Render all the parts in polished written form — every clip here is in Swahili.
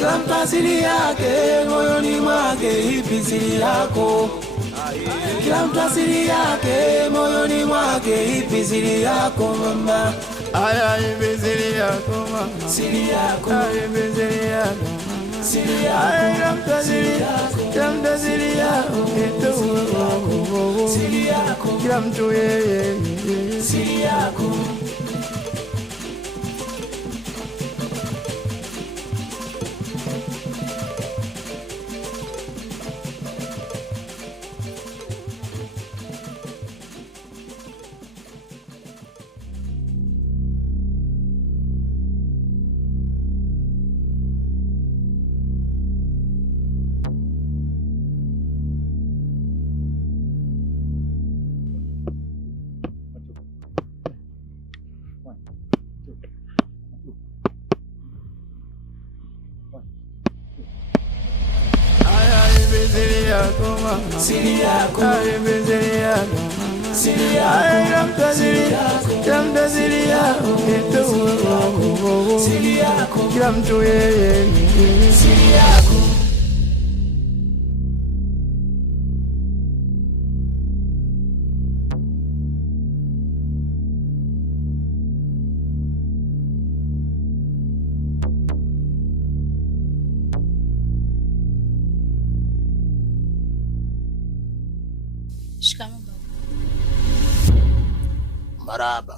Kila mtu asili yake, moyoni mwake ipi siri yako? Kila mtu asili yake, moyoni mwake ipi siri yako mama? Aya ipi siri yako mama? Siri yako. Aya ipi siri yako? Siri yako. Aya kila mtu asili yako, kila mtu asili yako, siri yako. Kila mtu yeye siri yako. siri yako mama, siri yako. Aya ipi siri yako? Siri yako. Aya kila mtu asili yako, kila mtu asili yako, siri yako. Kila mtu yeye siri yako. Shikamoo baba. Marahaba.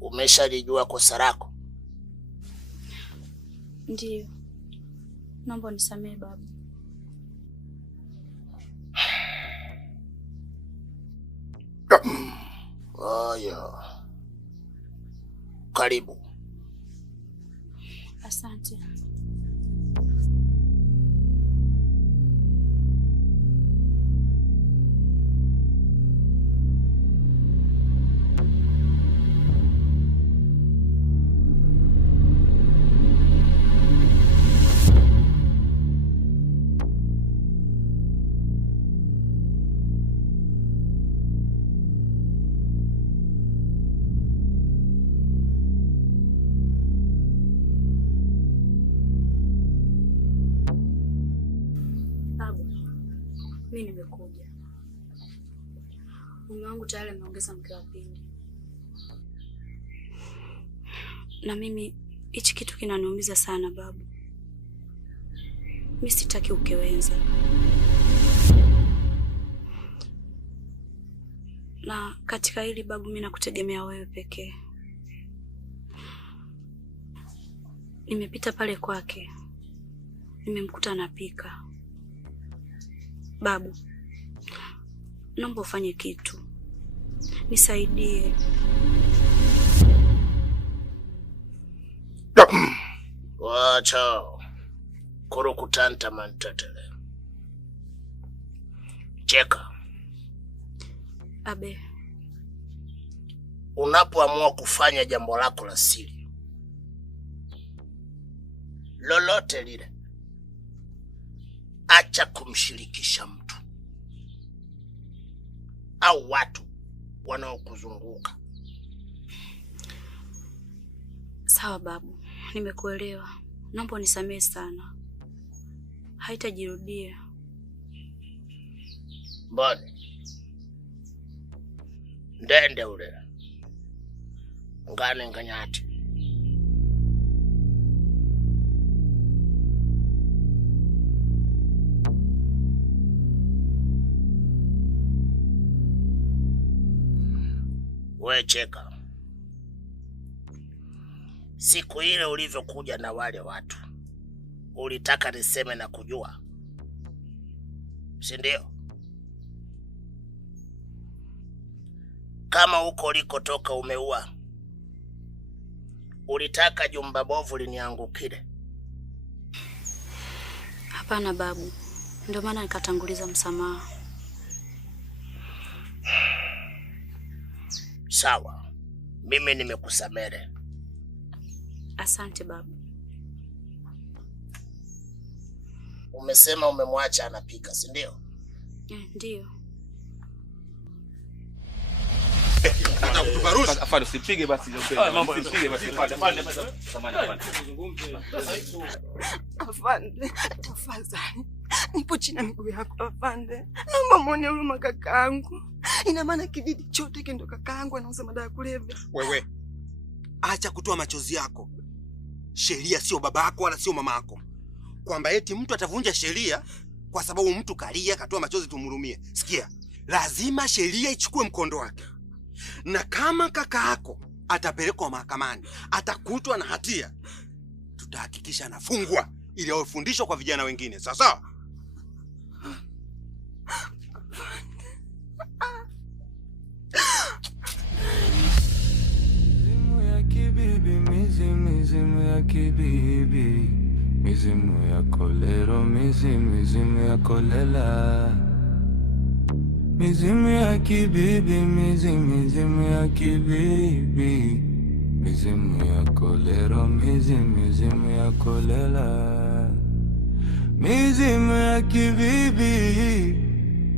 Umeshalijua kosa lako? Ndiyo. Naomba unisamehe baba. Haya. Karibu. Asante. Mimi nimekuja. Mume wangu tayari ameongeza mke wa pili. Na mimi hichi kitu kinaniumiza sana babu. Mimi sitaki ukewenza. Na katika hili babu, mimi nakutegemea wewe pekee. Nimepita pale kwake. Nimemkuta anapika. Babu, naomba ufanye kitu. Nisaidie. Wacha kurukutanta mantatele. Cheka. Abe, unapoamua kufanya jambo lako la siri lolote lile, acha kumshirikisha mtu au watu wanaokuzunguka. Sawa babu, nimekuelewa. Naomba unisamehe sana. Haitajirudia. Mbona? Ndende ule. Ngane nganyati. We cheka. Siku ile ulivyokuja na wale watu, ulitaka niseme na kujua, si ndio? Kama huko ulikotoka umeua, ulitaka jumba bovu liniangukile? Hapana babu, ndio maana nikatanguliza msamaha. Sawa, mimi nimekusamehe. Asante babu. Umesema umemwacha anapika, si ndio? Ndio. tukarusha. Afande usipige basi usipige basi afande. Samahani afande. Afande, tafadhali. Nipo chini ya miguu yako afande. Naomba muone huruma kakaangu. Ina maana kijiji chote kendo kakaangu anauza madawa ya kulevya. Wewe acha kutoa machozi yako. Sheria sio baba yako wala sio mama yako. Kwamba eti mtu atavunja sheria kwa sababu mtu kalia katoa machozi tumhurumie. Sikia, lazima sheria ichukue mkondo wake. Na kama kaka yako atapelekwa mahakamani, atakutwa na hatia, tutahakikisha anafungwa ili awe fundisho kwa vijana wengine. Sawa sawa? Mizimu ya kibibi, mizimu ya kolero, mizimu ya kolela, mizimu ya kibibi, mizimu ya kibibi, mizimu ya kolero, mizimu ya kolela, mizimu ya kibibi,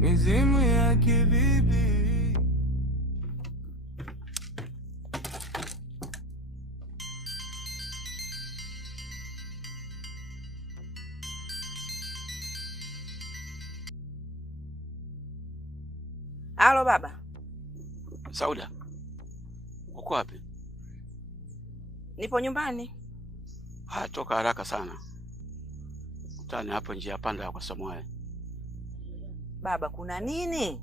mizimu ya kibibi. Halo baba. Sauda. Uko wapi? Nipo nyumbani. Toka haraka sana. Utani hapo njia panda ya kwa Samuel. Baba, kuna nini?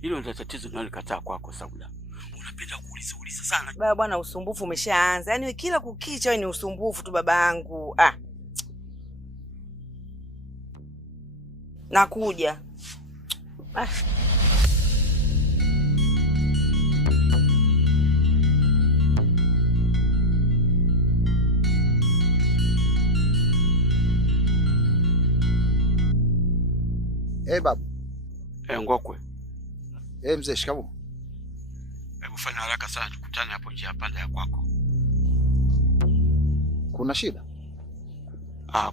Hilo ndio tatizo ninalokataa kwako Sauda. Unapenda kuuliza sana. Baba bwana, usumbufu umeshaanza. Yaani kila kukicha ni usumbufu tu babangu. Nakuja. Babu. Ngokwe. Mzee, shikamoo. Hebu fanya haraka sana tukutane hapo njia panda ya kwako. Kuna shida?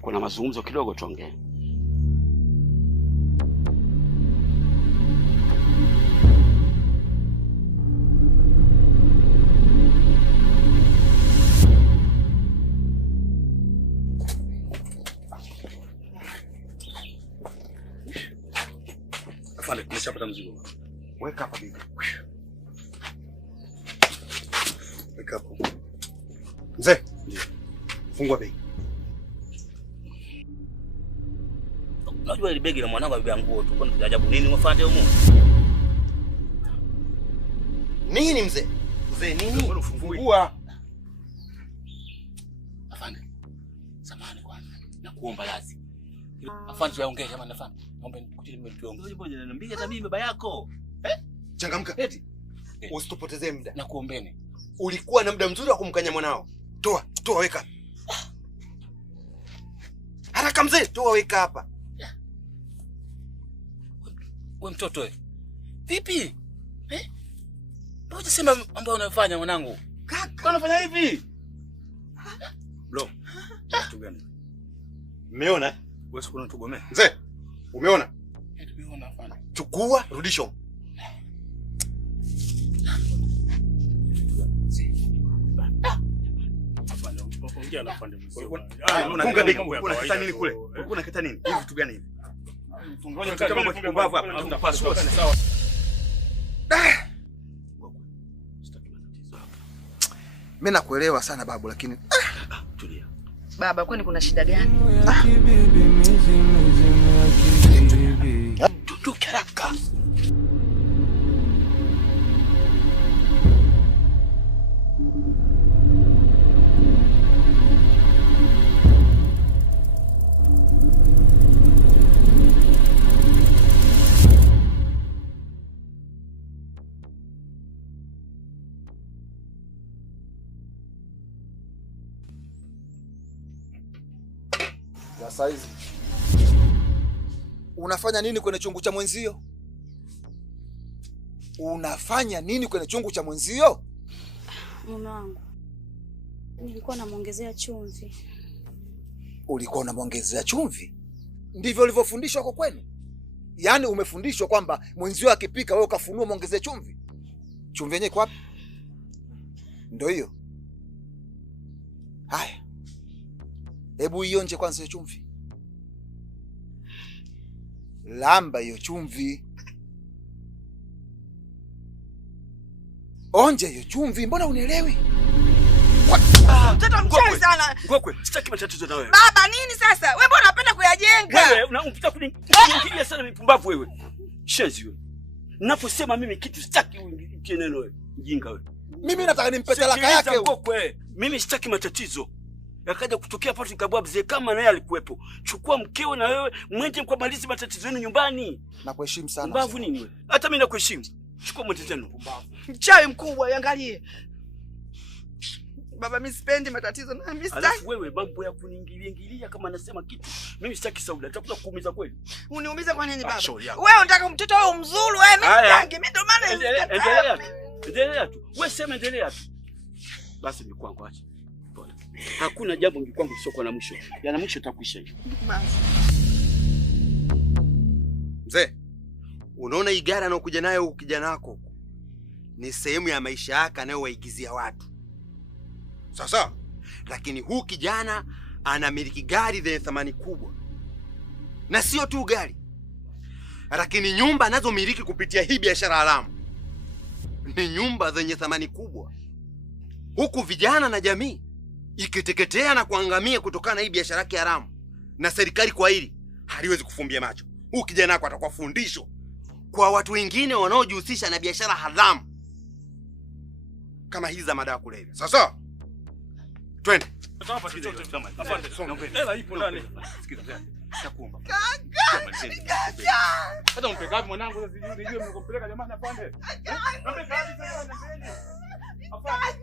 Kuna mazungumzo kidogo tuongee. Afande, nimeshapata mzigo. Weka hapa bibi. Weka hapo. Mzee, ndio. Fungua begi. Unajua ile begi la mwanangu abeba nguo tu. Kwani ajabu nini mfande huko? Nini mzee? Mzee nini? Fungua. Afande. Samahani kwanza. Nakuomba lazima. Afande tuyaongee jamani afande. Naomba nikutile mtuongoze. Ngoja niambie hata mimi baba yako. Changamka. Eti. Usitupotezee muda. Nakuombeni. Ulikuwa na muda mzuri wa kumkanya mwanao. Toa weka. Haraka mzee, toa weka hapa. Wewe mtoto wewe. Vipi? Mbona sema ambao unafanya mwanangu? Kaka, unafanya hivi? Bro. Kitu gani? Umeona? Wewe kuna tugomea. Mzee, umeona? Tumeona afande. Chukua, rudisho. Ongea na afande mzee. Funga begi. Kuna kita nini kule? Kuna kita nini? Hivi vitu gani hivi? Ngoja kama kwa kipumbavu hapa tutapaswa. Sawa. Mimi nakuelewa sana babu, lakini Tulia. Baba, kwani kuna shida gani? Tutuke haraka. Saizi unafanya nini kwenye chungu cha mwenzio? Unafanya nini kwenye chungu cha mwenzio? Mume wangu, nilikuwa namuongezea chumvi. Ulikuwa unamuongezea chumvi? Ndivyo ulivyofundishwa kwa kwenu? Yaani umefundishwa kwamba mwenzio akipika wewe ukafunua muongezee chumvi? Chumvi yenyewe iko wapi? Ndio hiyo. Haya. Hebu ionje kwanza hiyo chumvi. Lamba hiyo chumvi. Onje hiyo chumvi, mbona unielewi? Mtoto mchawi sana. Ngokwe, sitaki matatizo na wewe. Baba nini sasa? Wewe mbona unapenda kuyajenga? Wewe unapita kuniingilia sana mipumbavu wewe. Shenzi wewe. Ninaposema mimi kitu sitaki uingie neno wewe. Mjinga wewe. Mimi nataka nimpe talaka yake. Ngokwe, mimi sitaki matatizo. Yakaja kutokea hapo tukabwa mzee kama naye alikuwepo. Chukua mkeo na wewe mwende mkamalize matatizo yenu nyumbani. Nakuheshimu sana. Mbavu nini wewe? Hata mimi nakuheshimu. Chukua mwende zenu. Mchawi mkubwa, angalie. Baba mimi sipendi matatizo na mimi sitaki. Alafu wewe mambo ya kuniingilia kama nasema kitu. Mimi sitaki Sauda. Nitakuja kukuumiza kweli. Uniumiza kwa nini baba? Wewe unataka mtoto wewe umzuru wewe, mimi sitaki. Mimi ndo maana endelea tu. Wewe sema endelea tu. Basi ni kwangu acha. Hakuna jambo ngikwangu sio na mwisho. Yana mwisho takuisha hiyo. Mzee, unaona hii gari anayokuja nayo huyu kijana wako ni sehemu ya maisha yake anayowaigizia watu. Sasa, lakini huyu kijana anamiliki gari zenye thamani kubwa. Na sio tu gari, lakini nyumba anazomiliki kupitia hii biashara haramu ni nyumba zenye thamani kubwa. Huku vijana na jamii ikiteketea na kuangamia kutokana na hii biashara yake haramu. Na serikali kwa hili haliwezi kufumbia macho. Huyu kijana wako atakuwa fundisho kwa watu wengine wanaojihusisha na biashara haramu kama hizi za madawa kulevya. Sasa twende. Hela ipo ndani. Sikiza. Nakuomba. Kaka! Hata umpeka wapi mwanangu sasa nijue mlikompeleka jamani afande. Nampeka wapi sasa nambeni? Afande.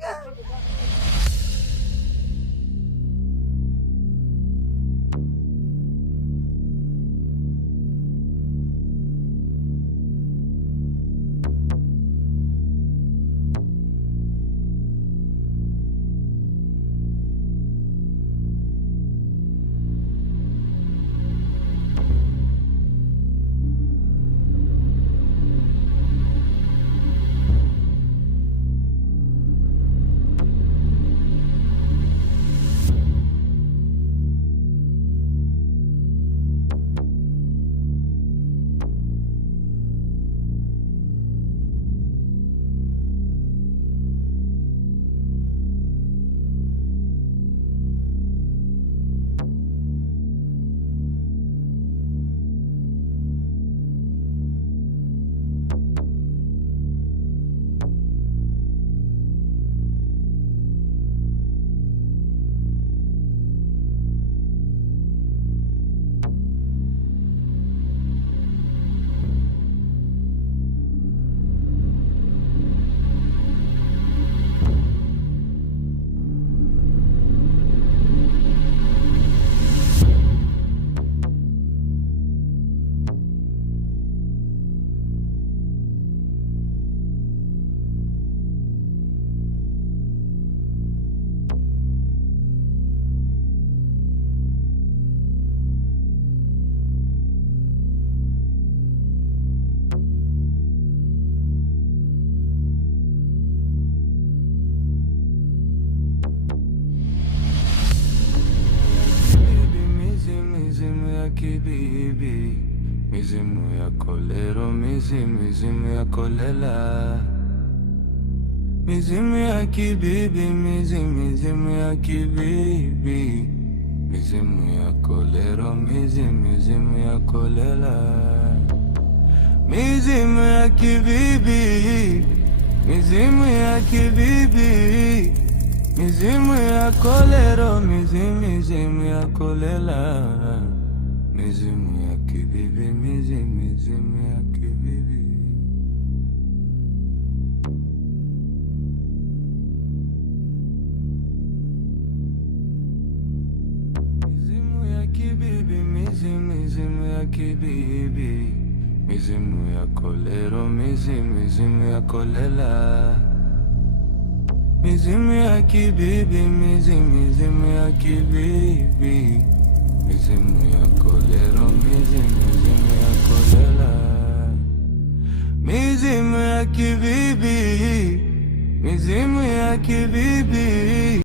kibibi, mizimu ya kolero, mizimu ya kolela, mizimu ya kibibi, mizimu ya kibibi, mizimu ya kolero, mizimu ya kolela, mizimu ya kibibi, mizimu ya kibibi, mizimu ya kolero, mizimu ya kolela, mizimu ya kibibi, mizimu ya kibibi. Mizimu ya kibibi, mizimu ya kibibi, mizimu ya kolero, mizimu ya kolela, mizimu ya kibibi, mizimu ya kibibi, mizimu ya kolero, mizimu ya kolela, mizimu ya kibibi, mizimu ya kibibi.